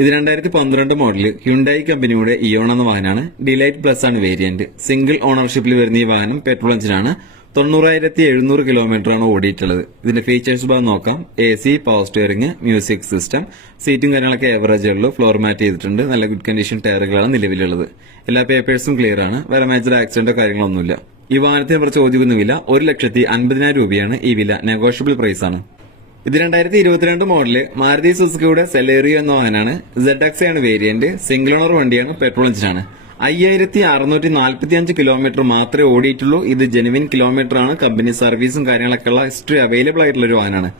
ഇത് രണ്ടായിരത്തി പന്ത്രണ്ട് മോഡൽ ഹ്യുണ്ടായി കമ്പനിയുടെ ഇയോൺ എന്ന വാഹനമാണ് ഡിലൈറ്റ് പ്ലസ് ആണ് വേരിയന്റ്. സിംഗിൾ ഓണർഷിപ്പിൽ വരുന്ന ഈ വാഹനം പെട്രോൾ എഞ്ചിനാണ്. തൊണ്ണൂറായിരത്തി എഴുന്നൂറ് കിലോമീറ്റർ ആണ് ഓടിയിട്ടുള്ളത്. ഇതിന്റെ ഫീച്ചേഴ്സ് ഭാഗം നോക്കാം. A C power steering music system സീറ്റും കാര്യങ്ങളൊക്കെ ഏവറേജ് ഉള്ളൂ. ഫ്ലോർ മാറ്റ് ചെയ്തിട്ടുണ്ട്. നല്ല ഗുഡ് കണ്ടീഷൻ ടയറുകളാണ് നിലവിലുള്ളത്. എല്ലാ പേപ്പേഴ്സും ക്ലിയർ ആണ്. വേറെ മേജർ ആക്സിഡന്റോ കാര്യങ്ങളൊന്നുമില്ല ഈ വാഹനത്തിന് കുറച്ച് ചോദിക്കുന്ന ഒരു ലക്ഷത്തി അൻപതിനായിരം രൂപയാണ് ഈ വില. നെഗോഷ്യബിൾ പ്രൈസ് ആണ്. ഇത് രണ്ടായിരത്തി ഇരുപത്തിരണ്ട് മോഡൽ മാരുതി സുസുക്കിയുടെ സെലേറിയോ എന്ന വാഹനമാണ്. സെഡ് എക്സ് ആണ് വേരിയന്റ് സിംഗിൾ ഓണർ വണ്ടിയാണ് പെട്രോൾ എഞ്ചിനാണ് അയ്യായിരത്തി അറുന്നൂറ്റി നാൽപ്പത്തി അഞ്ച് കിലോമീറ്റർ മാത്രമേ ഓടിയിട്ടുള്ളൂ. ഇത് ജെനുവിൻ കിലോമീറ്റർ ആണ്. കമ്പനി സർവീസും കാര്യങ്ങളൊക്കെ ഉള്ള ഹിസ്റ്ററി അവൈലബിൾ ആയിട്ടുള്ള ഒരു വാഹനമാണ്.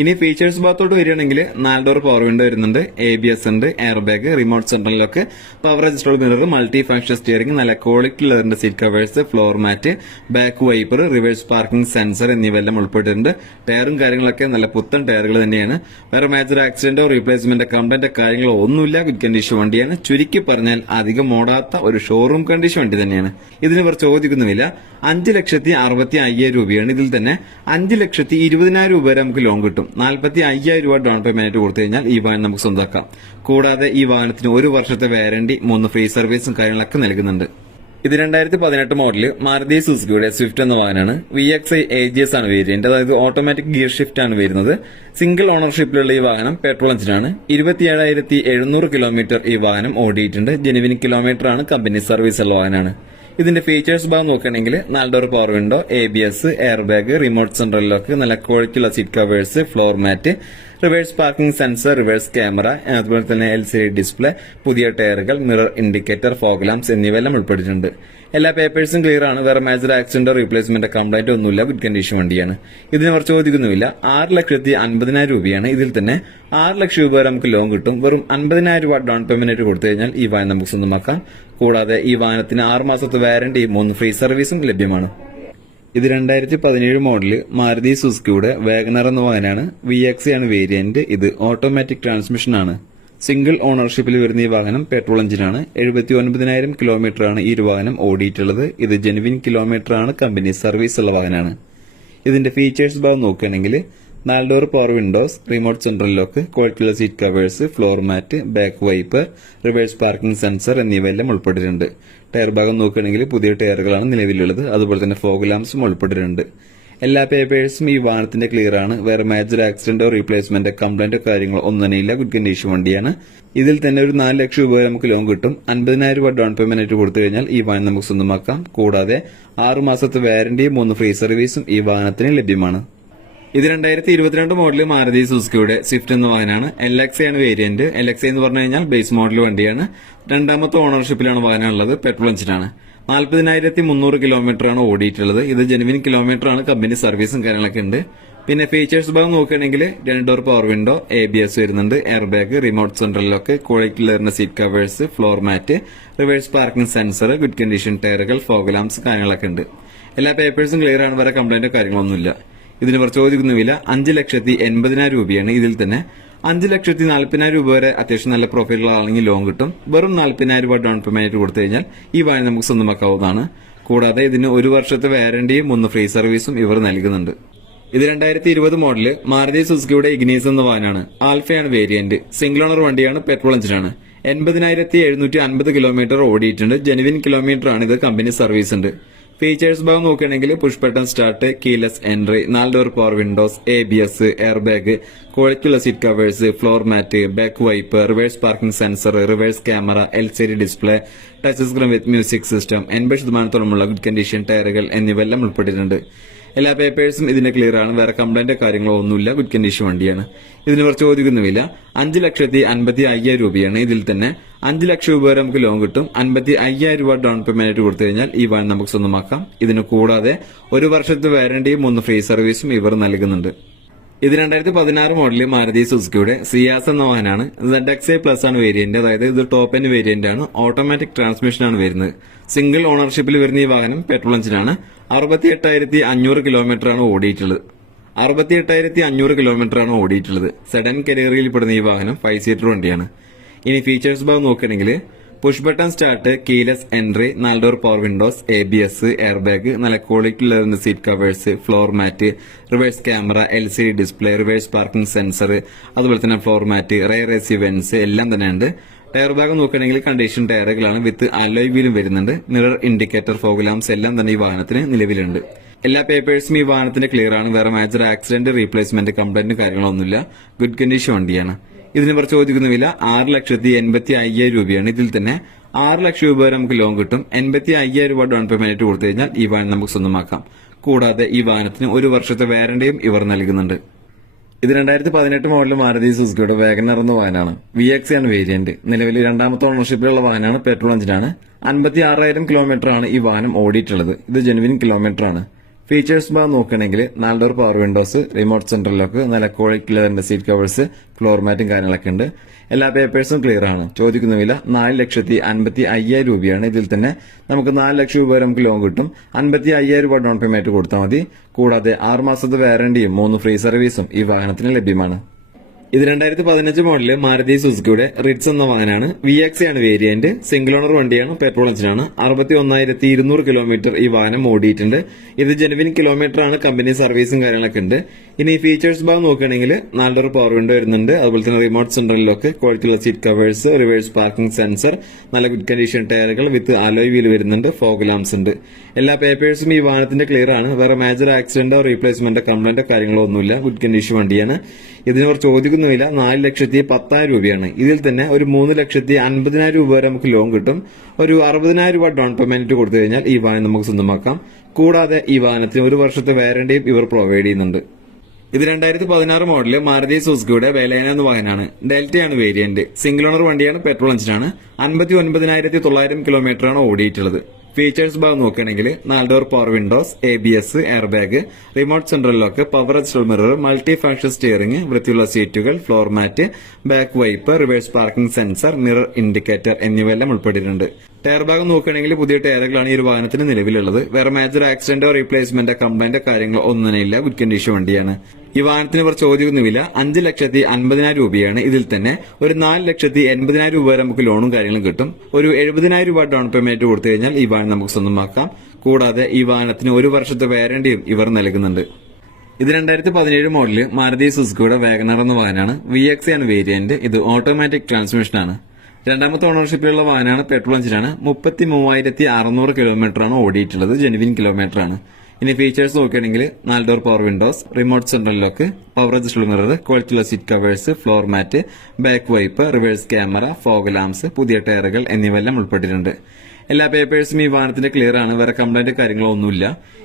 ഇനി ഫീച്ചേഴ്സ് ഭാഗത്തോട്ട് വരികയാണെങ്കിൽ നാല് ഡോർ പവർ വിൻഡോ വരുന്നുണ്ട് എ ബി എസ് ഉണ്ട് air bag remote സെൻട്രലിലൊക്കെ power adjustable mirror multi function steering നല്ല quality ലെതറിന്റെ seat covers floor mat back wiper reverse parking sensor എന്നിവയെല്ലാം ഉൾപ്പെട്ടിട്ടുണ്ട്. ടയറും കാര്യങ്ങളൊക്കെ നല്ല പുത്തൻ ടയറുകൾ തന്നെയാണ്. വേറെ മേജർ ആക്സിഡന്റോ റീപ്ലേസ്മെന്റ് കംപ്ലൈന്റ് കാര്യങ്ങളോ ഒന്നുമില്ല. ഗുഡ് കണ്ടീഷൻ വണ്ടിയാണ്. ചുരുക്കി പറഞ്ഞാൽ അധികം ഓടാത്ത ഒരു ഷോറൂം കണ്ടീഷൻ വണ്ടി തന്നെയാണ്. ഇതിന് ഇവർ ചോദിക്കുന്നുമില്ല. അഞ്ച് ലക്ഷത്തി അറുപത്തി അയ്യായിരം രൂപയാണ്. ഇതിൽ തന്നെ അഞ്ച് ലക്ഷത്തി ഇരുപതിനായിരം രൂപ വരെ നമുക്ക് ലോൺ കിട്ടും. നാൽപ്പത്തി അയ്യായിരം രൂപ ഡൗൺ പേയ്മെന്റ് കൊടുത്തു കഴിഞ്ഞാൽ ഈ വാഹനം നമുക്ക് സ്വന്തമാക്കാം. കൂടാതെ ഈ വാഹനത്തിന് ഒരു വർഷത്തെ വാരണ്ടി മൂന്ന് ഫ്രീ സർവീസും കാര്യങ്ങളൊക്കെ നൽകുന്നുണ്ട്. ഇത് രണ്ടായിരത്തി പതിനെട്ട് മോഡൽ മാരുതി സുസുക്കിയുടെ സ്വിഫ്റ്റ് എന്ന വാഹനമാണ്. V X I A G S ആണ് വേരിയന്റ് അതായത് ഓട്ടോമാറ്റിക് ഗിയർ ഷിഫ്റ്റ് ആണ് വരുന്നത്. സിംഗിൾ ഓണർഷിപ്പിലുള്ള ഈ വാഹനം പെട്രോൾ എഞ്ചിനാണ് ഇരുപത്തിയേഴായിരത്തി എഴുന്നൂറ് കിലോമീറ്റർ ഈ വാഹനം ഓടിയിട്ടുണ്ട്. ജെനുവിൻ കിലോമീറ്റർ ആണ് കമ്പനി സർവീസ് ഉള്ള വാഹനമാണ്. ഇതിന്റെ ഫീച്ചേഴ്സ് ഭാഗം നോക്കുകയാണെങ്കിൽ നാല് door power window A B S air bag remote central lock നല്ല ക്വാളിറ്റിയുള്ള seat covers floor mat reverse parking sensor reverse camera അതുപോലെ തന്നെ എൽ സി ഡി ഡിസ്പ്ലേ പുതിയ ടയറുകൾ മിറർ ഇൻഡിക്കേറ്റർ ഫോഗ് ലാംപ്സ് എന്നിവയെല്ലാം ഉൾപ്പെട്ടിട്ടുണ്ട് എല്ലാ പേപ്പേഴ്സും ക്ലിയർ ആണ്. വേറെ മേജർ ആക്സിഡന്റോ റീപ്ലേസ്മെന്റ് കംപ്ലൈന്റ് ഒന്നുമില്ല. ഗുഡ് കണ്ടീഷൻ വണ്ടിയാണ്. ഇതിന് അവർ ചോദിക്കുന്നുമില്ല. ആറ് ലക്ഷത്തി അൻപതിനായിരം രൂപയാണ്. ഇതിൽ തന്നെ ആറ് ലക്ഷം രൂപ നമുക്ക് ലോൺ കിട്ടും. വെറും അൻപതിനായിരം രൂപ ഡൗൺ പേയ്മെന്റ് കൊടുത്തു കഴിഞ്ഞാൽ ഈ വാഹനം നമുക്ക് സ്വന്തമാക്കാം. കൂടാതെ ഈ വാഹനത്തിന് ആറ് മാസത്തെ വാരണ്ടി മൂന്ന് ഫ്രീ സർവീസും ലഭ്യമാണ്. ഇത് രണ്ടായിരത്തി പതിനേഴ് മോഡൽ മാരുതി സുസുക്കിയുടെ വാഗനർ എന്ന വാഹനമാണ് വി ആണ് വേരിയന്റ് ഇത് ഓട്ടോമാറ്റിക് ട്രാൻസ്മിഷൻ ആണ്. സിംഗിൾ ഓണർഷിപ്പിൽ വരുന്ന ഈ വാഹനം പെട്രോൾ എഞ്ചിനാണ്. എഴുപത്തി ഒൻപതിനായിരം കിലോമീറ്റർ ആണ് ഈ ഒരു വാഹനം ഓടിയിട്ടുള്ളത്. ഇത് ജെനുവിൻ കിലോമീറ്റർ ആണ് കമ്പനി സർവീസ് ഉള്ള വാഹനമാണ് ഇതിന്റെ ഫീച്ചേഴ്സ് ഭാഗം നോക്കുകയാണെങ്കിൽ നാല് door power windows remote central lock ക്വാളിറ്റിയുള്ള seat covers floor mat back wiper reverse parking sensor എന്നിവയെല്ലാം ഉൾപ്പെട്ടിട്ടുണ്ട്. ടയർ ഭാഗം നോക്കുകയാണെങ്കിൽ പുതിയ ടയറുകളാണ് നിലവിലുള്ളത്. അതുപോലെ തന്നെ ഫോഗ് ലാംസും ഉൾപ്പെട്ടിട്ടുണ്ട്. എല്ലാ പേപ്പേഴ്സും ഈ വാഹനത്തിന്റെ ക്ലിയർ ആണ്. വേറെ മേജർ ആക്സിഡന്റോ റീപ്ലേസ്മെന്റ് കംപ്ലൈന്റോ കാര്യങ്ങളോ ഒന്നും തന്നെ ഇല്ല. ഗുഡ് കണ്ടീഷൻ വണ്ടിയാണ്. ഇതിൽ തന്നെ ഒരു നാല് ലക്ഷം രൂപ നമുക്ക് ലോൺ കിട്ടും. അൻപതിനായിരം രൂപ ഡൗൺ പേയ്മെന്റ് ആയിട്ട് കൊടുത്തു കഴിഞ്ഞാൽ ഈ വാഹനം നമുക്ക് സ്വന്തമാക്കാം. കൂടാതെ ആറു മാസത്തെ വാരന്റിയും മൂന്ന് ഫ്രീ സർവീസും ഈ വാഹനത്തിന് ലഭ്യമാണ്. ഇത് രണ്ടായിരത്തി ഇരുപത്തിരണ്ട് മോഡൽ മാരുതി സുസുക്കിയുടെ സ്വിഫ്റ്റ് എന്ന വാഹനമാണ്. എൽ എക്സ് ആണ് വേരിയന്റ് എൽ എക്സ് എന്ന് പറഞ്ഞു കഴിഞ്ഞാൽ ബേസ് മോഡൽ വണ്ടിയാണ്. രണ്ടാമത്തെ ഓണർഷിപ്പിലാണ് വാഹനം ഉള്ളത്. പെട്രോൾ എഞ്ചിനാണ് നാൽപ്പതിനായിരത്തി മുന്നൂറ് കിലോമീറ്റർ ആണ് ഓടിയിട്ടുള്ളത്. ഇത് ജെനുവിൻ കിലോമീറ്റർ ആണ്. കമ്പനി സർവീസും കാര്യങ്ങളൊക്കെ ഉണ്ട്. പിന്നെ ഫീച്ചേഴ്സ് ഭാഗം നോക്കുകയാണെങ്കിൽ രണ്ട് door power window A B S വരുന്നുണ്ട്. Air bag remote central lock quality ലെയറിന്റെ seat covers floor mat reverse parking sensor good condition ടയറുകൾ ഫോഗ് ലാംപ്സ് കാര്യങ്ങളൊക്കെ ഉണ്ട്. എല്ലാ പേപ്പേഴ്സും ക്ലിയർ ആണ്. വരെ കംപ്ലൈന്റോ കാര്യങ്ങളൊന്നുമില്ല. ഇതിന് പ്രചോദിക്കുന്ന ചോദിക്കുന്ന വില അഞ്ച് ലക്ഷത്തി എൺപതിനായിരം രൂപയാണ് ഇതിൽ തന്നെ അഞ്ച് ലക്ഷത്തി നാൽപ്പതിനായിരം രൂപ വരെ അത്യാവശ്യം നല്ല പ്രൊഫൈലുകളാണെങ്കിൽ ലോൺ കിട്ടും. വെറും നാൽപ്പതിനായിരം രൂപ ഡൗൺ പേയ്മെന്റ് കൊടുത്തു കഴിഞ്ഞാൽ ഈ വാഹനം നമുക്ക് സ്വന്തമാക്കാവുന്നതാണ്. കൂടാതെ ഇതിന് ഒരു വർഷത്തെ വാരണ്ടിയും ഒന്ന് ഫ്രീ സർവീസും ഇവർ നൽകുന്നുണ്ട്. ഇത് രണ്ടായിരത്തി ഇരുപത് മോഡൽ മാരുതി സുസുക്കിയുടെ ഇഗ്നീസ് എന്ന വാഹനമാണ് ആൽഫയാണ് വേരിയന്റ് സിംഗിൾ ഓണർ വണ്ടിയാണ് പെട്രോൾ എഞ്ചിനാണ് എൺപതിനായിരത്തി എഴുന്നൂറ്റി അൻപത് കിലോമീറ്റർ ഓടിയിട്ടുണ്ട്. ജെനുവിൻ കിലോമീറ്റർ ആണ് ഇത് കമ്പനി സർവീസ് ഉണ്ട്. ഫീച്ചേഴ്സ് ഭാഗം നോക്കുകയാണെങ്കിൽ push button start keyless entry നാല് door power windows A B S air bag ക്വാളിറ്റിയുള്ള seat covers floor mat back wipe reverse parking sensor reverse camera L C D display touch screen with music system എൺപത് ശതമാനത്തോളമുള്ള good condition ടയറുകൾ എന്നിവയെല്ലാം ഉൾപ്പെട്ടിട്ടുണ്ട്. എല്ലാ പേപ്പേഴ്സും ഇതിന്റെ clear ആണ്. വേറെ കംപ്ലൈന്റ് കാര്യങ്ങളോ ഒന്നുമില്ല ഗുഡ് കണ്ടീഷൻ വണ്ടിയാണ്. ഇതിന് ഇവർ ചോദിക്കുന്നുമില്ല. അഞ്ച് ലക്ഷത്തി അൻപത്തി അയ്യായിരം രൂപയാണ്. ഇതിൽ തന്നെ അഞ്ച് ലക്ഷം രൂപ വരെ നമുക്ക് ലോൺ കിട്ടും. അൻപത്തി അയ്യായിരം രൂപ ഡൗൺ പേയ്മെന്റ് ആയിട്ട് കൊടുത്തു കഴിഞ്ഞാൽ ഈ വാൻ നമുക്ക് സ്വന്തമാക്കാം. ഇതിന് കൂടാതെ ഒരു വർഷത്തെ വാരണ്ടിയും മൂന്ന് ഫ്രീ സർവീസും ഇവർ നൽകുന്നുണ്ട്. ഇത് രണ്ടായിരത്തി പതിനാറ് മോഡലിൽ മാരുതി സുസുക്കിയുടെ സിയാസ് എന്ന വാഹനമാണ്. സെഡ് എക്സ് പ്ലസ് ആണ് വേരിയന്റ് അതായത് ഇത് ടോപ്പ് എൻ വേരിയന്റ് ആണ്. ഓട്ടോമാറ്റിക് ട്രാൻസ്മിഷൻ ആണ് വരുന്നത്. സിംഗിൾ ഓണർഷിപ്പിൽ വരുന്ന ഈ വാഹനം പെട്രോൾ എഞ്ചിനാണ് അറുപത്തി എട്ടായിരത്തി അഞ്ഞൂറ് കിലോമീറ്റർ ആണ് ഓടിയിട്ടുള്ളത്. അറുപത്തി എട്ടായിരത്തി അഞ്ഞൂറ് കിലോമീറ്റർ ആണ് ഓടിയിട്ടുള്ളത്. സെഡൻ കരിയറിൽ പെടുന്ന ഈ വാഹനം ഫൈവ് സീറ്റർ വണ്ടിയാണ്. ഇനി ഫീച്ചേഴ്സ് ഭാഗം നോക്കുകയാണെങ്കിൽ push button start keyless entry നാല് door power windows A B S air bag നല്ല ക്വാളിറ്റി ഉള്ള seat covers floor mat reverse camera L C D display reverse parking sensor അതുപോലെ തന്നെ floor mat rear A C vents എല്ലാം തന്നെ ഉണ്ട് tyre ഭാഗം നോക്കുകയാണെങ്കിൽ കണ്ടീഷൻ ടയറുകളാണ് വിത്ത് അലോയ് വീലും വരുന്നുണ്ട്. മിറർ ഇൻഡിക്കേറ്റർ ഫോഗ്ലാംസ് എല്ലാം തന്നെ ഈ വാഹനത്തിന് നിലവിലുണ്ട്. എല്ലാ പേപ്പേഴ്സും ഈ വാഹനത്തിന്റെ ക്ലിയർ ആണ്. വേറെ മേജർ ആക്സിഡന്റ് റീപ്ലേസ്മെന്റ് കംപ്ലൈന്റ് കാര്യങ്ങളൊന്നുമില്ല. ഗുഡ് കണ്ടീഷൻ വണ്ടിയാണ്. ഇതിന് ഇവർ ചോദിക്കുന്ന വില ആറ് ലക്ഷത്തി എൺപത്തി അയ്യായിരം രൂപയാണ്. ഇതിൽ തന്നെ ആറ് ലക്ഷം രൂപ വരെ നമുക്ക് ലോൺ കിട്ടും. എൺപത്തി അയ്യായിരം രൂപ ഡൗൺ പേയ്മെന്റ് കൊടുത്തു കഴിഞ്ഞാൽ ഈ വാഹനം നമുക്ക് സ്വന്തമാക്കാം. കൂടാതെ ഈ വാഹനത്തിന് ഒരു വർഷത്തെ വാരണ്ടിയും ഇവർ നൽകുന്നുണ്ട്. ഇത് രണ്ടായിരത്തി പതിനെട്ട് മോഡൽ മാരുതി സുസുക്കിയുടെ വാഗനർ എന്ന വാഹനമാണ്. വി എക്സ് ആണ് വേരിയന്റ് നിലവിൽ രണ്ടാമത്തെ ഓണർഷിപ്പിലുള്ള വാഹനമാണ് പെട്രോൾ എഞ്ചിനാണ് അൻപത്തി ആറായിരം കിലോമീറ്റർ ആണ് ഈ വാഹനം ഓടിയിട്ടുള്ളത്. ഇത് ജെനുവിൻ കിലോമീറ്റർ ആണ്. ഫീച്ചേഴ്സ് ബാർ നോക്കുകയാണെങ്കിൽ നാല് door power windows remote central lock നല്ല ക്വാളിറ്റി ലെതറിന്റെ സീറ്റ് കവേഴ്സ് ഫ്ലോർ മാറ്റും കാര്യങ്ങളൊക്കെ ഉണ്ട്. എല്ലാ പേപ്പേഴ്സും ക്ലിയർ ആണ്. ചോദിക്കുന്ന വില നാല് ലക്ഷത്തി അൻപത്തി അയ്യായിരം രൂപയാണ്. ഇതിൽ തന്നെ നമുക്ക് നാല് ലക്ഷം രൂപ വരെ നമുക്ക് ലോൺ കിട്ടും. അൻപത്തി അയ്യായിരം രൂപ ഡൗൺ പേയ്മെന്റ് കൊടുത്താൽ മതി. കൂടാതെ ആറ് മാസത്തെ വാറണ്ടിയും മൂന്ന് ഫ്രീ സർവീസും ഈ വാഹനത്തിന് ലഭ്യമാണ്. ഇത് രണ്ടായിരത്തി പതിനഞ്ച് മോഡൽ മാരുതി സുസുക്കിയുടെ റിറ്റ്സ് എന്ന വാഹനമാണ്. വി എക്സ് ആണ് വേരിയന്റ് സിംഗിൾ ഓണർ വണ്ടിയാണ്. പെട്രോൾ എഞ്ചിനാണ് അറുപത്തി ഒന്നായിരത്തി ഇരുന്നൂറ് കിലോമീറ്റർ ഈ വാഹനം ഓടിയിട്ടുണ്ട്. ഇത് ജെനുവിൻ കിലോമീറ്റർ ആണ്. കമ്പനി സർവീസും കാര്യങ്ങളൊക്കെ ഉണ്ട്. ഇനി ഫീച്ചേഴ്സ് ഭാഗം നോക്കുകയാണെങ്കിൽ നാലര പവർ വിൻഡോ വരുന്നുണ്ട്. അതുപോലെ തന്നെ റിമോട്ട് സെൻട്രൽ ലോക്ക് ക്വാളിറ്റിയുള്ള seat covers reverse parking sensor നല്ല ഗുഡ് കണ്ടീഷൻ ടയറുകൾ വിത്ത് അലോയ് വീൽ വരുന്നുണ്ട്. ഫോഗ് ലാംസ് ഉണ്ട്. എല്ലാ പേപ്പേഴ്സും ഈ വാഹനത്തിന്റെ ക്ലിയർ ആണ്. വേറെ മേജർ ആക്സിഡന്റോ റീപ്ലേസ്മെന്റോ കംപ്ലൈന്റോ കാര്യങ്ങളോ ഒന്നുമില്ല. ഗുഡ് കണ്ടീഷൻ വണ്ടിയാണ്. ഇതിന് അവർ ചോദിക്കുന്ന നാല് ലക്ഷത്തി പത്തായിരം രൂപയാണ്. ഇതിൽ തന്നെ ഒരു മൂന്ന് ലക്ഷത്തി അൻപതിനായിരം രൂപ വരെ നമുക്ക് ലോൺ കിട്ടും. ഒരു അറുപതിനായിരം രൂപ ഡൗൺ പേയ്മെന്റ് കൊടുത്തു കഴിഞ്ഞാൽ ഈ വാഹനം നമുക്ക് സ്വന്തമാക്കാം. കൂടാതെ ഈ വാഹനത്തിന് ഒരു വർഷത്തെ വാറണ്ടിയും ഇവർ പ്രൊവൈഡ് ചെയ്യുന്നുണ്ട്. ഇത് രണ്ടായിരത്തി പതിനാറ് മോഡൽ മാരുതി സുസുക്കിയുടെ വേലയന എന്ന വാഹനമാണ് ഡെൽറ്റയാണ് വേരിയന്റ് സിംഗിൾ ഓണർ വണ്ടിയാണ് പെട്രോൾ എഞ്ചിനാണ് അൻപത്തി ഒൻപതിനായിരത്തി തൊള്ളായിരം കിലോമീറ്റർ ആണ് ഓടിയിട്ടുള്ളത്. ഫീച്ചേഴ്സ് ഭാഗം നോക്കുകയാണെങ്കിൽ നാല് door power windows A B S air bag remote central lock power adjustable mirror multi function steering വൃത്തിയുള്ള സീറ്റുകൾ floor mat back wipe reverse parking sensor mirror indicator എന്നിവയെല്ലാം ഉൾപ്പെട്ടിട്ടുണ്ട്. ടയർ ഭാഗം നോക്കുകയാണെങ്കിൽ പുതിയ ടയറുകളാണ് ഈ ഒരു വാഹനത്തിന് നിലവിലുള്ളത്. വേറെ മേജർ ആക്സിഡന്റോ റീപ്ലേസ്മെന്റോ കംപ്ലൈന്റോ കാര്യങ്ങളോ ഒന്നും തന്നെ ഇല്ല. ഗുഡ് കണ്ടീഷൻ വണ്ടിയാണ്. ഈ വാഹനത്തിന് ഇവർ ചോദ്യമൊന്നുമില്ല. അഞ്ച് ലക്ഷത്തി അൻപതിനായിരം രൂപയാണ് ഇതിൽ തന്നെ. ഒരു നാല് ലക്ഷത്തി എൺപതിനായിരം രൂപ വരെ നമുക്ക് ലോണും കാര്യങ്ങളും കിട്ടും. ഒരു എഴുപതിനായിരം രൂപ ഡൗൺ പേയ്മെന്റ് കൊടുത്തു കഴിഞ്ഞാൽ ഈ വാഹനം നമുക്ക് സ്വന്തമാക്കാം. കൂടാതെ ഈ വാഹനത്തിന് ഒരു വർഷത്തെ വാരണ്ടിയും ഇവർ നൽകുന്നുണ്ട്. ഇത് രണ്ടായിരത്തി പതിനേഴ് മോഡൽ മാരുതി സുസുക്കിയുടെ വാഗനർ എന്ന വാഹനമാണ്. വി എക്സ് ആണ് വേരിയന്റ് ഇത് ഓട്ടോമാറ്റിക് ട്രാൻസ്മിഷൻ ആണ്. രണ്ടാമത്തെ ഓണർഷിപ്പിലുള്ള വാഹനമാണ് പെട്രോൾ എഞ്ചിനാണ് മുപ്പത്തി മൂവായിരത്തി അറുന്നൂറ് കിലോമീറ്റർ ആണ് ഓടിയിട്ടുള്ളത്. ജെനുവിൻ കിലോമീറ്റർ ആണ് ഇനി ഫീച്ചേഴ്സ് നോക്കുകയാണെങ്കിൽ നാല് door power windows remote central lock power adjustable mirror ക്വാളിറ്റിയുള്ള seat covers floor mat back wipe reverse camera fog lamps പുതിയ ടയറുകൾ എന്നിവയെല്ലാം ഉൾപ്പെട്ടിട്ടുണ്ട്. എല്ലാ പേപ്പേഴ്സും ഈ വാഹനത്തിന്റെ ക്ലിയർ ആണ്. വേറെ കംപ്ലൈന്റ് കാര്യങ്ങളോ ഒന്നുമില്ല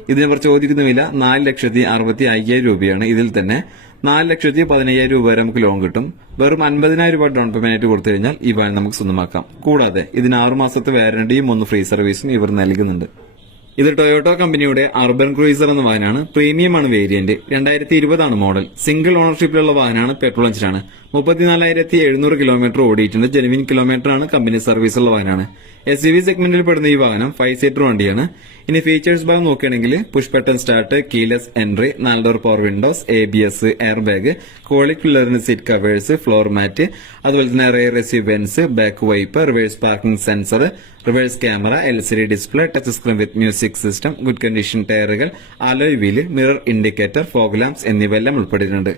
ഇതിനെ ഇവർ ചോദിക്കുന്ന വില നാല് ലക്ഷത്തി അറുപത്തി അയ്യായിരം രൂപയാണ്. ഇതിൽ തന്നെ നാല് ലക്ഷത്തി പതിനയ്യായിരം രൂപ വരെ നമുക്ക് ലോൺ കിട്ടും. വെറും അൻപതിനായിരം രൂപ ഡൗൺ പേയ്മെന്റ് കൊടുത്തു കഴിഞ്ഞാൽ ഈ വാഹനം നമുക്ക് സ്വന്തമാക്കാം. കൂടാതെ ഇതിന് ആറുമാസത്തെ മാസത്തെ വാറണ്ടിയും ഒന്ന് ഫ്രീ സർവീസും ഇവർ നൽകുന്നുണ്ട്. ഇത് ടൊയോട്ടോ കമ്പനിയുടെ അർബൻ ക്രൂയിസർ എന്ന വാഹനമാണ്. പ്രീമിയമാണ് വേരിയന്റ്. രണ്ടായിരത്തി ഇരുപതാണ് മോഡൽ. സിംഗിൾ ഓണർഷിപ്പിലുള്ള വാഹനമാണ് പെട്രോൾ എഞ്ചിനാണ്. മുപ്പത്തിനാലായിരത്തി എഴുന്നൂറ് കിലോമീറ്റർ ഓടിയിട്ടുണ്ട്. ജെനുവിൻ കിലോമീറ്റർ ആണ് കമ്പനി സർവീസുള്ള വാഹനമാണ്. എസ് യു വി സെഗ്മെന്റിൽ പെടുന്ന ഈ വാഹനം ഫൈവ് സീറ്റർ വണ്ടിയാണ്. ഇനി ഫീച്ചേഴ്സ് ഭാഗം നോക്കുകയാണെങ്കിൽ push button start keyless entry നാല് door power windows A B S air bag കോളി പില്ലറിന് സീറ്റ് കവേഴ്സ് ഫ്ലോർ മാറ്റ് അതുപോലെ തന്നെ rear vents back wipe reverse parking sensor reverse camera L C D display touch screen with music system good condition ടയറുകൾ alloy wheel mirror indicator fog lamps എന്നിവയെല്ലാം ഉൾപ്പെട്ടിട്ടുണ്ട്.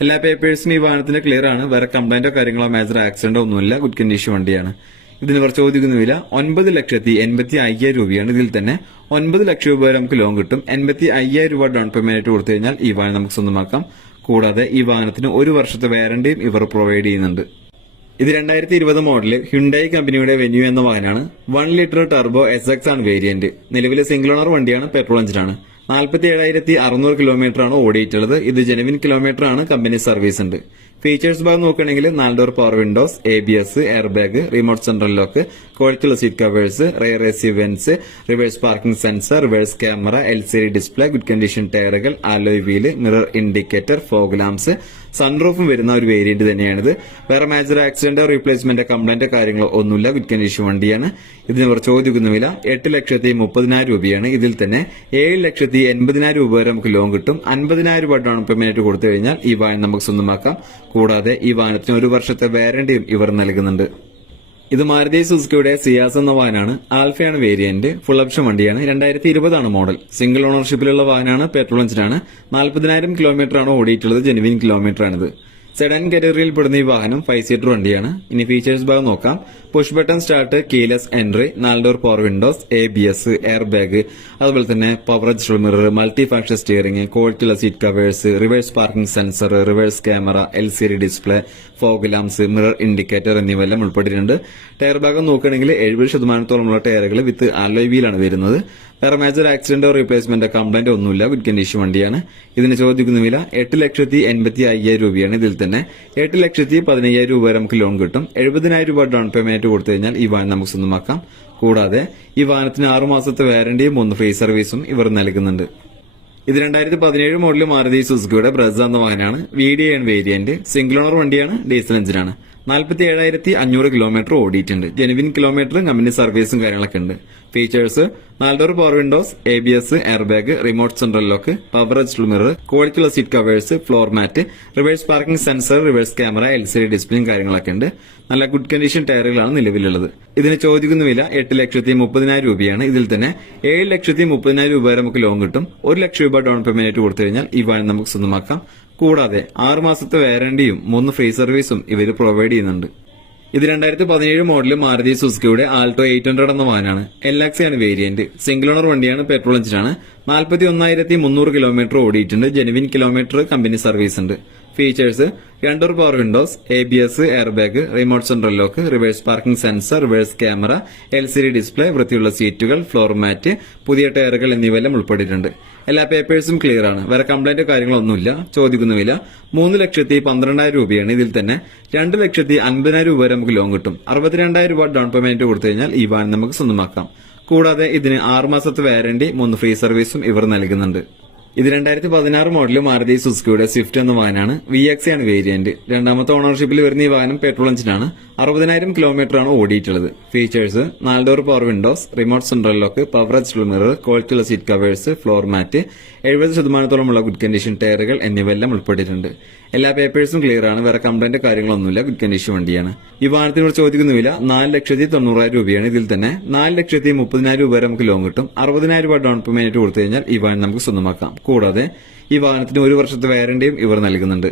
എല്ലാ പേപ്പേഴ്സും ഈ വാഹനത്തിന്റെ clear ആണ്. വേറെ കംപ്ലൈന്റോ കാര്യങ്ങളോ മേജർ ആക്സിഡന്റോ ഒന്നുമില്ല. ഗുഡ് കണ്ടീഷൻ വണ്ടിയാണ്. ഇതിന് ഇവർ ചോദിക്കുന്ന വില. ഒൻപത് ലക്ഷത്തി എൺപത്തി അയ്യായിരം രൂപയാണ്. ഇതിൽ തന്നെ ഒൻപത് ലക്ഷം രൂപ വരെ നമുക്ക് ലോൺ കിട്ടും. എൺപത്തി അയ്യായിരം രൂപ ഡൗൺ പേയ്മെന്റ് കൊടുത്തു കഴിഞ്ഞാൽ ഈ വാഹനം നമുക്ക് സ്വന്തമാക്കാം. കൂടാതെ ഈ വാഹനത്തിന് ഒരു വർഷത്തെ വാറണ്ടിയും ഇവർ പ്രൊവൈഡ് ചെയ്യുന്നുണ്ട്. ഇത് രണ്ടായിരത്തി ഇരുപത് മോഡൽ ഹ്യുണ്ടായി കമ്പനിയുടെ വെന്യൂ എന്ന വാഹനമാണ് one litre turbo S X ആണ് വേരിയന്റ് നിലവിലെ സിംഗിൾ ഓണർ വണ്ടിയാണ് പെട്രോൾ എഞ്ചിനാണ് നാൽപ്പത്തി ഏഴായിരത്തി അറുന്നൂറ് കിലോമീറ്റർ ആണ് ഓടിയിട്ടുള്ളത്. ഇത് ജെനുവിൻ കിലോമീറ്റർ ആണ് കമ്പനി സർവീസ് ഉണ്ട്. ഫീച്ചേഴ്സ് ഭാഗം നോക്കുകയാണെങ്കിൽ നാല് door power windows A B S air bag remote central lock ക്വാളിറ്റിയുള്ള seat covers rear A C vents reverse parking sensor reverse camera L C D display good condition ടയറുകൾ alloy wheel mirror indicator fog lamps സൺറൂഫും വരുന്ന ഒരു variant തന്നെയാണിത്. വേറെ major ആക്സിഡന്റോ replacement complaint കാര്യങ്ങളോ ഒന്നുമില്ല. Good condition വണ്ടിയാണ്. ഇതിന് ഇവർ ചോദിക്കുന്ന വില എട്ട് ലക്ഷത്തി മുപ്പതിനായിരം രൂപയാണ്. ഇതിൽ തന്നെ ഏഴ് ലക്ഷത്തി എൺപതിനായിരം രൂപ വരെ നമുക്ക് ലോൺ കിട്ടും. അൻപതിനായിരം രൂപ ഡൗൺ പേയ്മെന്റ് കൊടുത്തു കഴിഞ്ഞാൽ ഈ വാഹനം നമുക്ക് സ്വന്തമാക്കാം. കൂടാതെ ഈ വാഹനത്തിന് ഒരു വർഷത്തെ വാരണ്ടിയും ഇവർ നൽകുന്നുണ്ട്. ഇത് മാരുതി സുസുക്കിയുടെ സിയാസ് എന്ന വാഹനമാണ്. ആൽഫയാണ് വേരിയന്റ്. ഫുൾ ഓപ്ഷൻ വണ്ടിയാണ്. രണ്ടായിരത്തി ഇരുപതാണ് മോഡൽ. സിംഗിൾ ഓണർഷിപ്പിലുള്ള വാഹനമാണ്. പെട്രോൾ എഞ്ചിനാണ്. നാൽപ്പതിനായിരം ആണ് ഓടിയിട്ടുള്ളത്. ജെനുവിൻ കിലോമീറ്റർ ആണിത്. സെഡൻ കരിയറിൽ പെടുന്ന ഈ വാഹനം ഫൈവ് സീറ്റർ വണ്ടിയാണ്. ഇനി ഫീച്ചേഴ്സ് ഭാഗം നോക്കാം. Push button start keyless entry നാല് door power windows A B S air bag അതുപോലെ തന്നെ power adjustable mirror multi function steering ക്വാളിറ്റിയുള്ള seat covers reverse parking sensor reverse camera L C D display fog lamps mirror indicator എന്നിവയെല്ലാം ഉൾപ്പെട്ടിട്ടുണ്ട്. Tyre ഭാഗം നോക്കുകയാണെങ്കിൽ എഴുപത് ശതമാനത്തോളമുള്ള ടയറുകൾ വിത്ത് ആലോയ് വീലാണ് വരുന്നത്. വേറെ മേജർ ആക്സിഡന്റോ റീപ്ലേസ്മെന്റോ കംപ്ലൈന്റ് ഒന്നുമില്ല. ഗുഡ് കണ്ടീഷൻ വണ്ടിയാണ്. ഇതിന് ചോദിക്കുന്ന വില എട്ട് ലക്ഷത്തി എൺപത്തി അയ്യായിരം രൂപയാണ്. ഇതിൽ തന്നെ എട്ട് ലക്ഷത്തി പതിനയ്യായിരം രൂപ വരെ നമുക്ക് ലോൺ കിട്ടും. എഴുപതിനായിരം രൂപ ഡൗൺ പേയ്മെന്റ് കൊടുത്തു കഴിഞ്ഞാൽ ഈ വാഹനം നമുക്ക് സ്വന്തമാക്കാം. കൂടാതെ ഈ വാഹനത്തിന് ആറു മാസത്തെ വാറണ്ടിയും ഒന്ന് ഫ്രീ സർവീസും ഇവർ നൽകുന്നുണ്ട്. ഇത് രണ്ടായിരത്തി പതിനേഴ് മോഡൽ മാരുതി സുസുക്കിയുടെ ബ്രസ എന്ന വാഹനമാണ്. V D N variant single owner വണ്ടിയാണ്. ഡീസൽ എഞ്ചിനാണ് നാൽപ്പത്തി ഏഴായിരത്തി അഞ്ഞൂറ് കിലോമീറ്റർ ഓടിയിട്ടുണ്ട്. ജെനുവിൻ കിലോമീറ്ററും കമ്പനി സർവീസും കാര്യങ്ങളൊക്കെ ഉണ്ട്. Features നാൽഡോർ power windows A B S air bag remote central lock power adjustable mirror ക്വാളിറ്റിയുള്ള seat covers floor mat reverse parking sensor reverse camera L C D ഡിസ്പ്ലേയും കാര്യങ്ങളൊക്കെ ഉണ്ട്. നല്ല ഗുഡ് കണ്ടീഷൻ ടയറുകളാണ് നിലവിലുള്ളത്. ഇതിന് ചോദിക്കുന്ന വില എട്ട് ലക്ഷത്തി മുപ്പതിനായിരം രൂപയാണ്. ഇതിൽ തന്നെ ഏഴ് ലക്ഷത്തി മുപ്പതിനായിരം രൂപ വരെ നമുക്ക് ലോൺ കിട്ടും. ഒരു ലക്ഷം രൂപ ഡൗൺ പേയ്മെന്റ് ആയിട്ട് കൊടുത്തു കഴിഞ്ഞാൽ ഈ വാഹനം നമുക്ക് സ്വന്തമാക്കാം. കൂടാതെ ആറുമാസത്തെ മാസത്തെ വാറണ്ടിയും മൂന്ന് ഫ്രീ സർവീസും ഇവർ പ്രൊവൈഡ് ചെയ്യുന്നുണ്ട്. ഇത് രണ്ടായിരത്തി പതിനേഴ് മോഡൽ മാരുതി സുസുക്കിയുടെ ആൾട്ടോ എയ്റ്റ് ഹൺഡ്രഡ് എന്ന എൽ ആണ് വേരിയന്റ് സിംഗിൾ ഓണർ വണ്ടിയാണ് പെട്രോൾ എഞ്ചിനാണ് നാൽപ്പത്തി ഒന്നായിരത്തി മുന്നൂറ് കിലോമീറ്റർ ഓടിയിട്ടുണ്ട്. ജെനുവിൻ കിലോമീറ്റർ കമ്പനി സർവീസ് ഉണ്ട്. Features രണ്ടൂർ power windows A B S air bag remote central lock reverse parking sensor reverse camera L C D display വൃത്തിയുള്ള സീറ്റുകൾ ഫ്ലോർ മാറ്റ് പുതിയ ടയറുകൾ എന്നിവയെല്ലാം ഉൾപ്പെട്ടിട്ടുണ്ട്. എല്ലാ പേപ്പേഴ്സും ക്ലിയർ ആണ്. വേറെ കംപ്ലൈന്റോ കാര്യങ്ങളൊന്നുമില്ല ചോദിക്കുന്നുമില്ല മൂന്ന് ലക്ഷത്തി പന്ത്രണ്ടായിരം രൂപയാണ്. ഇതിൽ തന്നെ രണ്ട് ലക്ഷത്തി അൻപതിനായിരം രൂപ വരെ നമുക്ക് ലോൺ കിട്ടും. അറുപത്തിരണ്ടായിരം രൂപ ഡൗൺ പേയ്മെന്റ് കൊടുത്തു കഴിഞ്ഞാൽ ഈ വാഹനം നമുക്ക് സ്വന്തമാക്കാം. കൂടാതെ ഇതിന് ആറ് മാസത്തെ വാറണ്ടി മൂന്ന് ഫ്രീ സർവീസും ഇവർ നൽകുന്നുണ്ട്. ഇത് രണ്ടായിരത്തി പതിനാറ് മോഡൽ മാരുതി സുസുക്കിയുടെ സ്വിഫ്റ്റ് എന്ന വാഹനമാണ്. വി എക്സ് ആണ് വേരിയന്റ് രണ്ടാമത്തെ ഓണർഷിപ്പിൽ വരുന്ന ഈ വാഹനം പെട്രോൾ എഞ്ചിനാണ് അറുപതിനായിരം കിലോമീറ്റർ ആണ് ഓടിയിട്ടുള്ളത്. ഫീച്ചേഴ്സ് നാല് door power windows remote central lock power adjustable mirror ക്വാളിറ്റിയുള്ള സീറ്റ് കവേഴ്സ് ഫ്ലോർ മാറ്റ് എഴുപത് ശതമാനത്തോളമുള്ള ഗുഡ് കണ്ടീഷൻ ടയറുകൾ എന്നിവയെല്ലാം ഉൾപ്പെട്ടിട്ടുണ്ട്. എല്ലാ പേപ്പേഴ്സും ക്ലിയർ ആണ്. വേറെ കംപ്ലൈന്റ് കാര്യങ്ങളൊന്നുമില്ല. ഗുഡ് കണ്ടീഷൻ വണ്ടിയാണ്. ഈ വാഹനത്തിനോട് ചോദിക്കുന്ന വില നാല് ലക്ഷത്തി തൊണ്ണൂറായിരം രൂപയാണ് ഇതിൽ തന്നെ. നാല് ലക്ഷത്തി മുപ്പതിനായിരം രൂപ വരെ നമുക്ക് ലോൺ കിട്ടും. അറുപതിനായിരം രൂപ ഡൗൺ പേയ്മെന്റ് കൊടുത്തു കഴിഞ്ഞാൽ ഈ വാഹനം നമുക്ക് സ്വന്തമാക്കാം. കൂടാതെ ഈ വാഹനത്തിന് ഒരു വർഷത്തെ വാറണ്ടിയും ഇവർ നൽകുന്നുണ്ട്.